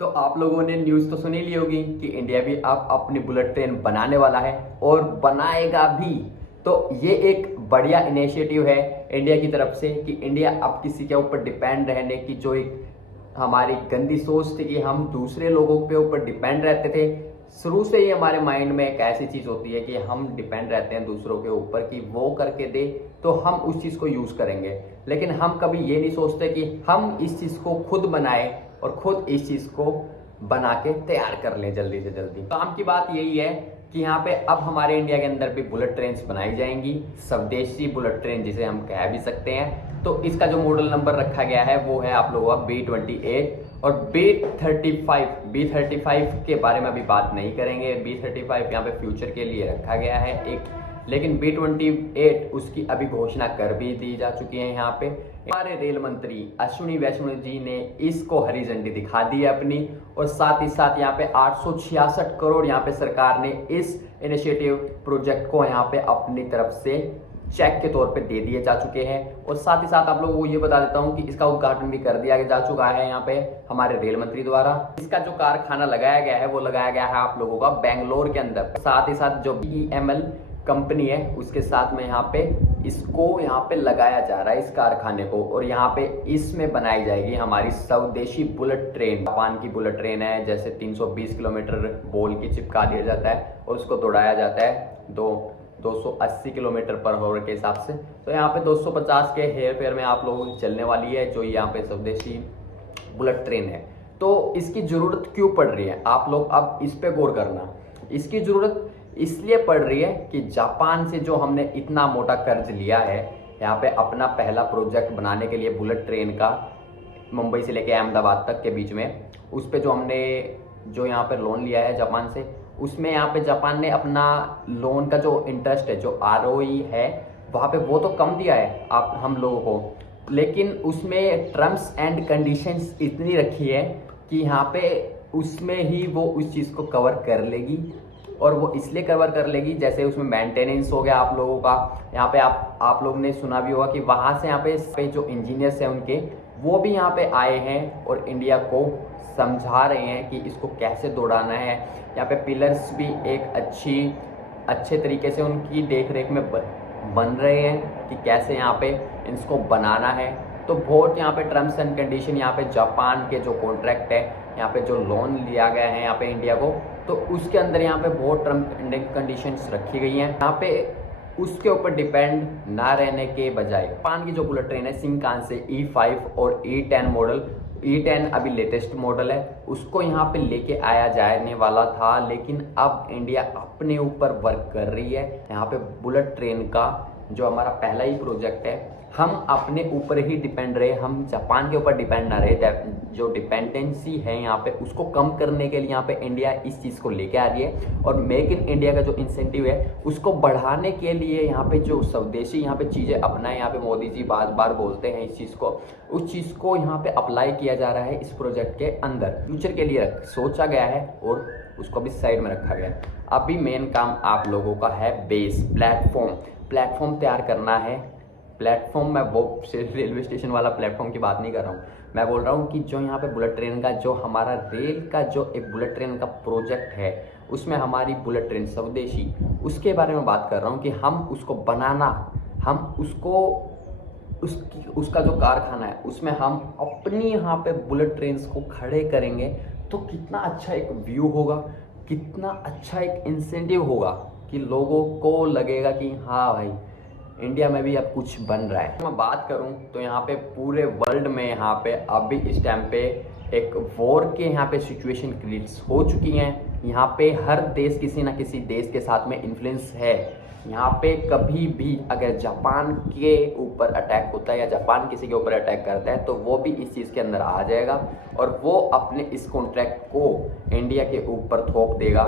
तो आप लोगों ने न्यूज़ तो सुनी ली होगी कि इंडिया भी अब अपनी बुलेट ट्रेन बनाने वाला है और बनाएगा भी। तो ये एक बढ़िया इनिशिएटिव है इंडिया की तरफ से कि इंडिया अब किसी के ऊपर डिपेंड रहने की जो एक हमारी गंदी सोच थी कि हम दूसरे लोगों के ऊपर डिपेंड रहते थे। शुरू से ही हमारे माइंड में एक ऐसी चीज़ होती है कि हम डिपेंड रहते हैं दूसरों के ऊपर कि वो करके दे तो हम उस चीज़ को यूज़ करेंगे, लेकिन हम कभी ये नहीं सोचते कि हम इस चीज़ को खुद बनाएं और खुद इस चीज़ को बना के तैयार कर लें जल्दी से जल्दी। काम की बात यही है कि यहाँ पे अब हमारे इंडिया के अंदर भी बुलेट ट्रेन्स बनाई जाएंगी, स्वदेशी बुलेट ट्रेन जिसे हम कह भी सकते हैं। तो इसका जो मॉडल नंबर रखा गया है वो है आप लोगों का B28 और B35 के बारे में अभी बात नहीं करेंगे। B35 यहाँ पे फ्यूचर के लिए रखा गया है एक, लेकिन B28 उसकी अभी घोषणा कर भी दी जा चुकी है। यहाँ पे हमारे रेल मंत्री अश्विनी वैष्णव जी ने इसको हरी झंडी दिखा दी है अपनी, और साथ ही साथ यहाँ पे 866 करोड़ यहाँ पे सरकार ने इस इनिशिएटिव प्रोजेक्ट को यहाँ पे अपनी तरफ से चेक के तौर पे दे दिए जा चुके हैं। और साथ ही साथ आप लोगों को ये बता देता हूँ कि इसका उद्घाटन भी कर दिया जा चुका है यहाँ पे हमारे रेल मंत्री द्वारा। इसका जो कारखाना लगाया गया है वो लगाया गया है आप लोगों का बेंगलोर के अंदर। साथ ही साथ जो BEML कंपनी है उसके साथ में यहाँ पे इसको यहाँ पे लगाया जा रहा है इस कारखाने को, और यहाँ पे इसमें बनाई जाएगी हमारी स्वदेशी बुलेट ट्रेन। जापान की बुलेट ट्रेन है, जैसे 320 किलोमीटर बोल की चिपका दिया जाता है और उसको दौड़ाया जाता है 280 किलोमीटर पर आवर के हिसाब से। तो यहाँ पे 250 के हेयर फेयर में आप लोगों की चलने वाली है जो यहाँ पे स्वदेशी बुलेट ट्रेन है। तो इसकी ज़रूरत क्यों पड़ रही है, आप लोग अब इस पे गौर करना। इसकी ज़रूरत इसलिए पड़ रही है कि जापान से जो हमने इतना मोटा कर्ज लिया है यहाँ पे अपना पहला प्रोजेक्ट बनाने के लिए बुलेट ट्रेन का, मुंबई से लेके अहमदाबाद तक के बीच में, उस पे जो हमने जो यहाँ पे लोन लिया है जापान से, उसमें यहाँ पे जापान ने अपना लोन का जो इंटरेस्ट है, जो ROE है वहाँ पे वो तो कम दिया है आप हम लोगों को, लेकिन उसमें टर्म्स एंड कंडीशंस इतनी रखी है कि यहाँ पे उसमें ही वो उस चीज़ को कवर कर लेगी। और वो इसलिए कवर कर लेगी जैसे उसमें मेंटेनेंस हो गया आप लोगों का। यहाँ पे आप लोग ने सुना भी होगा कि वहाँ से यहाँ पे जो इंजीनियर्स हैं उनके वो भी यहाँ पे आए हैं और इंडिया को समझा रहे हैं कि इसको कैसे दौड़ाना है। यहाँ पे पिलर्स भी एक अच्छे तरीके से उनकी देख रेख में बन रहे हैं कि कैसे यहाँ पे इसको बनाना है। तो बहुत यहाँ पे टर्म्स एंड कंडीशन, यहाँ पे जापान के जो कॉन्ट्रैक्ट है, यहाँ पे जो लोन लिया गया है यहाँ पे इंडिया को, तो उसके अंदर यहाँ पे बहुत टर्म एंड कंडीशंस रखी गई हैं। यहाँ पे उसके ऊपर डिपेंड ना रहने के बजाय जापान की जो बुलेट ट्रेन है शिंकानसेन E5 और E10 मॉडल, E10 अभी लेटेस्ट मॉडल है, उसको यहाँ पे लेके आया जाने वाला था, लेकिन अब इंडिया अपने ऊपर वर्क कर रही है। यहाँ पे बुलेट ट्रेन का जो हमारा पहला ही प्रोजेक्ट है, हम अपने ऊपर ही डिपेंड रहे, हम जापान के ऊपर डिपेंड ना रहे। जो डिपेंडेंसी है यहाँ पे उसको कम करने के लिए यहाँ पे इंडिया इस चीज़ को लेके आ रही है, और मेक इन इंडिया का जो इंसेंटिव है उसको बढ़ाने के लिए यहाँ पे जो स्वदेशी यहाँ पे चीज़ें अपनाएं, यहाँ पे मोदी जी बार बार बोलते हैं इस चीज़ को, उस चीज़ को यहाँ पे अप्लाई किया जा रहा है इस प्रोजेक्ट के अंदर। फ्यूचर के लिए सोचा गया है और उसको भी साइड में रखा गया है। अभी मेन काम आप लोगों का है बेस प्लेटफॉर्म तैयार करना है। प्लेटफॉर्म मैं वो रेलवे स्टेशन वाला प्लेटफॉर्म की बात नहीं कर रहा हूँ, मैं बोल रहा हूँ कि जो यहाँ पे बुलेट ट्रेन का जो हमारा रेल का जो एक बुलेट ट्रेन का प्रोजेक्ट है उसमें हमारी बुलेट ट्रेन स्वदेशी, उसके बारे में बात कर रहा हूँ कि हम उसको बनाना, हम उसको उसका जो कारखाना है उसमें हम अपनी यहाँ पे बुलेट ट्रेन को खड़े करेंगे तो कितना अच्छा एक व्यू होगा, कितना अच्छा एक इंसेंटिव होगा कि लोगों को लगेगा कि हाँ भाई इंडिया में भी अब कुछ बन रहा है। मैं बात करूं तो यहाँ पे पूरे वर्ल्ड में यहाँ पे अभी इस टाइम पे एक वॉर के यहाँ पे सिचुएशन क्रिएट हो चुकी हैं। यहाँ पे हर देश किसी ना किसी देश के साथ में इन्फ्लुएंस है। यहाँ पे कभी भी अगर जापान के ऊपर अटैक होता है या जापान किसी के ऊपर अटैक करता है तो वो भी इस चीज़ के अंदर आ जाएगा और वो अपने इस कॉन्ट्रैक्ट को इंडिया के ऊपर थोप देगा।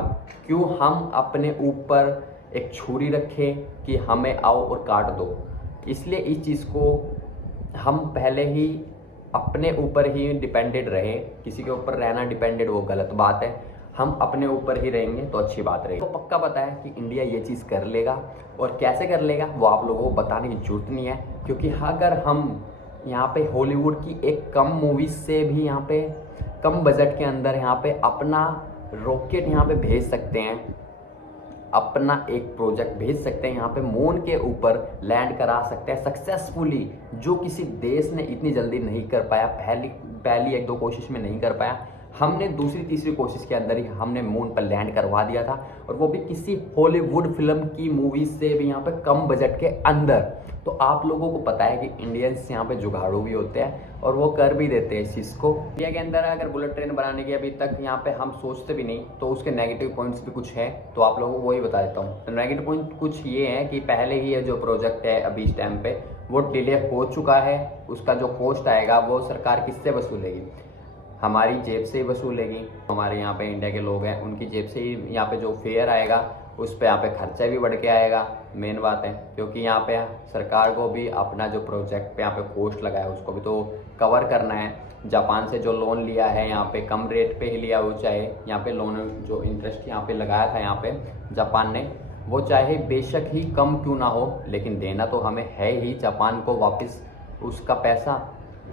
क्यों हम अपने ऊपर एक छुरी रखें कि हमें आओ और काट दो। इसलिए इस चीज़ को हम पहले ही अपने ऊपर ही डिपेंडेड रहे, किसी के ऊपर रहना डिपेंडेड वो गलत बात है। हम अपने ऊपर ही रहेंगे तो अच्छी बात रहेगी। तो पक्का पता है कि इंडिया ये चीज़ कर लेगा, और कैसे कर लेगा वो आप लोगों को बताने की जरूरत नहीं है, क्योंकि अगर हम यहाँ पे हॉलीवुड की एक कम मूवीज से भी यहाँ पे कम बजट के अंदर यहाँ पे अपना रॉकेट यहाँ पे भेज सकते हैं, अपना एक प्रोजेक्ट भेज सकते हैं, यहाँ पे मून के ऊपर लैंड करा सकते हैं सक्सेसफुली, जो किसी देश ने इतनी जल्दी नहीं कर पाया, पहली एक दो कोशिश में नहीं कर पाया। हमने दूसरी तीसरी कोशिश के अंदर ही हमने मून पर लैंड करवा दिया था, और वो भी किसी हॉलीवुड फिल्म की मूवी से भी यहाँ पे कम बजट के अंदर। तो आप लोगों को पता है कि इंडियंस यहाँ पे जुगाड़ू भी होते हैं और वो कर भी देते हैं इस चीज़ को। इंडिया के अंदर अगर बुलेट ट्रेन बनाने की अभी तक यहाँ पे हम सोचते भी नहीं, तो उसके नेगेटिव पॉइंट्स भी कुछ हैं, तो आप लोगों को वही बता देता हूँ। नेगेटिव पॉइंट कुछ ये है कि पहले ही ये जो प्रोजेक्ट है अभी इस टाइम पे वो डिले हो चुका है, उसका जो कॉस्ट आएगा वो सरकार किससे वसूलेगी? हमारी जेब से ही वसूलेगी। हमारे यहाँ पे इंडिया के लोग हैं उनकी जेब से ही यहाँ पे जो फेयर आएगा उस पे यहाँ पे खर्चा भी बढ़ के आएगा। मेन बात है, क्योंकि यहाँ पे सरकार को भी अपना जो प्रोजेक्ट पे यहाँ पे कॉस्ट लगा है उसको भी तो कवर करना है। जापान से जो लोन लिया है यहाँ पे कम रेट पे ही लिया हो, चाहे यहाँ पे लोन जो इंटरेस्ट यहाँ पे लगाया था यहाँ पे जापान ने, वो चाहे बेशक ही कम क्यों ना हो, लेकिन देना तो हमें है ही जापान को वापस उसका पैसा।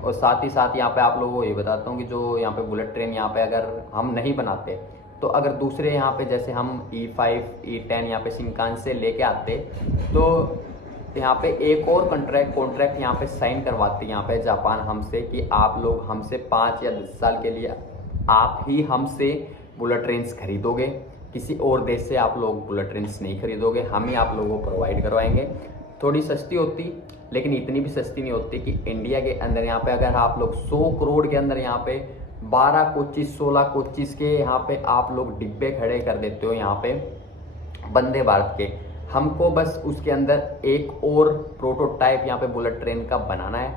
और साथ ही साथ यहाँ पे आप लोगों को ये बताता हूँ कि जो यहाँ पे बुलेट ट्रेन यहाँ पे अगर हम नहीं बनाते, तो अगर दूसरे यहाँ पे जैसे हम E5 E10 यहाँ पे शिंकान से लेके आते, तो यहाँ पे एक और कॉन्ट्रैक्ट यहाँ पे साइन करवाती यहाँ पे जापान हमसे कि आप लोग हमसे 5 या 10 साल के लिए आप ही हमसे बुलेट ट्रेन्स खरीदोगे, किसी और देश से आप लोग बुलेट ट्रेन्स नहीं खरीदोगे, हम ही आप लोगों को प्रोवाइड करवाएंगे। थोड़ी सस्ती होती, लेकिन इतनी भी सस्ती नहीं होती कि इंडिया के अंदर यहाँ पे अगर आप लोग 100 करोड़ के अंदर यहाँ पे 12 कोचिस 16 कोचिस के यहाँ पे आप लोग डिब्बे खड़े कर देते हो यहाँ पे वंदे भारत के। हमको बस उसके अंदर एक और प्रोटोटाइप यहाँ पे बुलेट ट्रेन का बनाना है।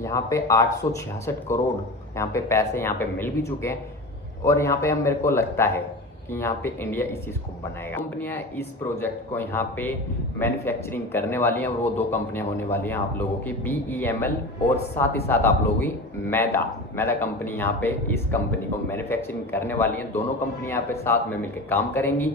यहाँ पे 866 करोड़ यहाँ पे पैसे यहाँ पे मिल भी चुके हैं, और यहाँ पे मेरे को लगता है कि यहाँ पे इंडिया इस चीज़ को बनाएगा। कंपनियाँ इस प्रोजेक्ट को यहाँ पे मैन्युफैक्चरिंग करने वाली हैं, और वो 2 कंपनियाँ होने वाली हैं आप लोगों की, BEML और साथ ही साथ आप लोगों की मैदा कंपनी यहाँ पे इस कंपनी को मैन्युफैक्चरिंग करने वाली है। दोनों कंपनी यहाँ पे साथ में मिलकर काम करेंगी।